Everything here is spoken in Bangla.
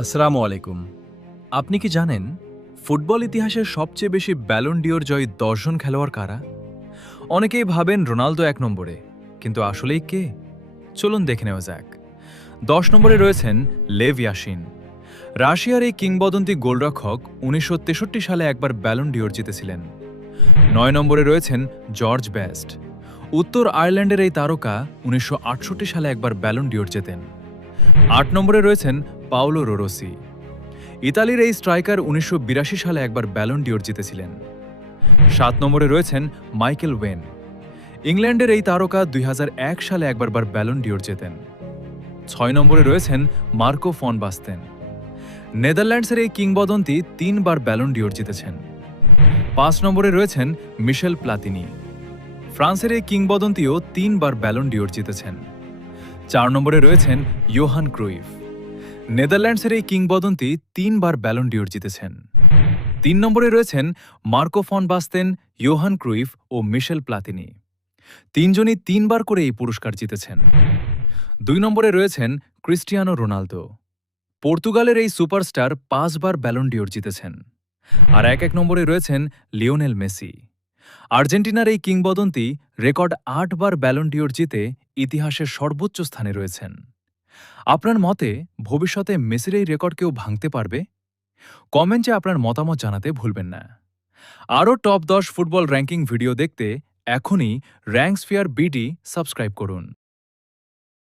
আসসালামু আলাইকুম। আপনি কি জানেন ফুটবল ইতিহাসের সবচেয়ে বেশি ব্যালন ডিওর জয়ী ১০ জন খেলোয়াড় কারা? অনেকেই ভাবেন রোনালদো ১ নম্বরে, কিন্তু আসলেই কে? চলুন দেখে নেওয়া যাক। ১০ নম্বরে রয়েছেন লেভ ইয়াশিন। রাশিয়ার এই কিংবদন্তি গোলরক্ষক ১৯৬৩ সালে একবার ব্যালন ডিওর জিতেছিলেন। ৯ নম্বরে রয়েছেন জর্জ বেস্ট। উত্তর আয়ারল্যান্ডের এই তারকা ১৯৬৮ সালে একবার ব্যালন ডিওর জেতেন। ৮ নম্বরে রয়েছেন পাওলো রোরোসি। ইতালির এই স্ট্রাইকার ১৯৮২ সালে একবার ব্যালন ডিওর জিতেছিলেন। ৭ নম্বরে রয়েছেন মাইকেল ওয়েন। ইংল্যান্ডের এই তারকা ২০০১ সালে একবার ব্যালন ডিওর জেতেন। ৬ নম্বরে রয়েছেন মার্কো ফন বাস্তেন। নেদারল্যান্ডসের এই কিংবদন্তি ৩ বার ব্যালন ডিওর জিতেছেন। ৫ নম্বরে রয়েছেন মিশেল প্লাতিনি। ফ্রান্সের এই কিংবদন্তিও ৩ বার ব্যালন ডিওর জিতেছেন। ৪ নম্বরে রয়েছেন ইয়োহান ক্রুইফ। নেদারল্যান্ডসের এই কিংবদন্তি ৩ বার ব্যালন ডিওর জিতেছেন। ৩ নম্বরে রয়েছেন Marco van Basten, Johan Cruyff ও মিশেল প্লাতিনি। ৩ জনই ৩ বার করে এই পুরস্কার জিতেছেন। ২ নম্বরে রয়েছেন ক্রিস্টিয়ানো রোনালদো। পর্তুগালের এই সুপারস্টার ৫ বার ব্যালন ডিওর জিতেছেন। আর ১ নম্বরে রয়েছেন লিওনেল মেসি। আর্জেন্টিনার এই কিংবদন্তি রেকর্ড ৮ বার ব্যালন ডিওর জিতে ইতিহাসের সর্বোচ্চ স্থানে রয়েছেন। আপনার মতে ভবিষ্যতে মেসির এই রেকর্ড কেউ ভাঙতে পারবে? কমেন্টে আপনার মতামত জানাতে ভুলবেন না। আরও টপ ১০ ফুটবল র্যাঙ্কিং ভিডিও দেখতে এখনই র্যাঙ্কস্ফিয়ার বিডি সাবস্ক্রাইব করুন।